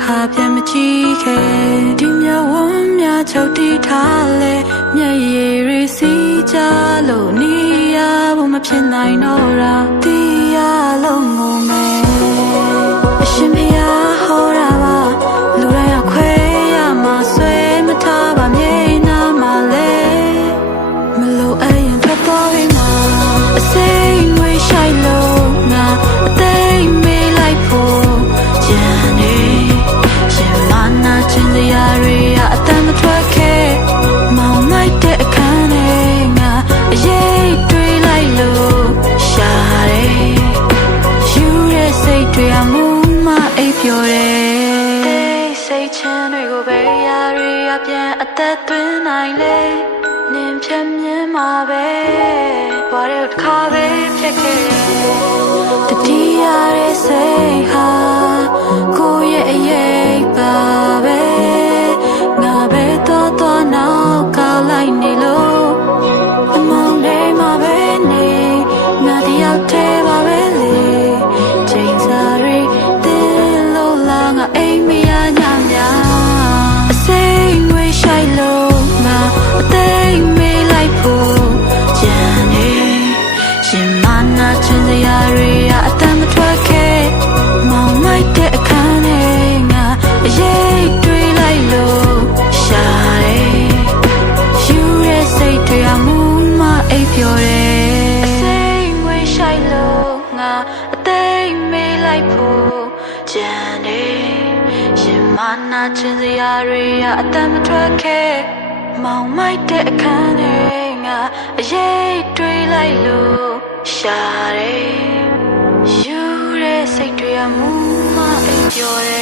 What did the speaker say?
ခါပြန်မကြည့်ခဲ့ဒီမြဝန်းများချုပ်တီးထားလေမျက်ရည်တွေစီးကြလို့နေရဖို့မဖြစ်နိုင်တော့တာတီးရလို့ငုံမယ်အရှင်ဖျားဟောတာပါလူတိုင်းအခွဲရမှာဆွဲမထားပါမြေနာမှာလေမလို့အရင်ထွက်သွားပြီမှာအစိမ့်ငွေရှိုက်လို့ငါအသိမေးလိုက်ဖို့ကြံနေရှင်မနာချင်စရာတွေအတမ်းမထွက်ခဲ့မောင်မိုက်တဲ့အခန်းထဲငါအရေးတွေးလိုက်လို့ရှာတယ်ယူတဲ့စိတ်တွေအမှုမအိပ်ပျော်တယ်စိတ်ချမ်းတွေကိုပဲရာတွေပြန်အသက်သွင်းနိုင်လေနင်ဖြတ်မြင်မှာပဲဘာလို့တစ်ခါပဲဖြစ်ခဲ့တတိယရဲ့စိတ်ဟာကိုယ့်ရဲ့အရေးပါပဲငါပဲတော့နောက်ကောက်လိုက်နေလို့အမောင်လေးမှာပဲနေငါတယောက်တည်းပါပဲလေချိန်စားရီတင်းလို့လာငါအိမ်မရညများအစိမ့်ငွေရှိုက်လို့ငါအသိမေးလိုက်ဖို့ကြံနေရှင်မနာချင်စရာတွေအတမ်းမထွက်ခဲ့မောင်မိုက်တဲ့အခန်းထဲငါအရေးတွေးလိုက်လို့ရှာတယ်ယူတဲ့စိတ်တွေအမှုမအိပ်ပျော်တယ်စိတ်ငွေရှိုက်လို့ငါအသိမေးလိုက်ဖို့ကြံနေရှင်မနာချင်စရာတွေအတမ်းမထွက်ခဲ့မောင်မိုက်တဲ့အခန်းထဲငါအရေးတွေးလိုက်လို့ရှာတယ်ယူတဲ့စိတ်တွေအမှုမအိပ်ပျော်တယ်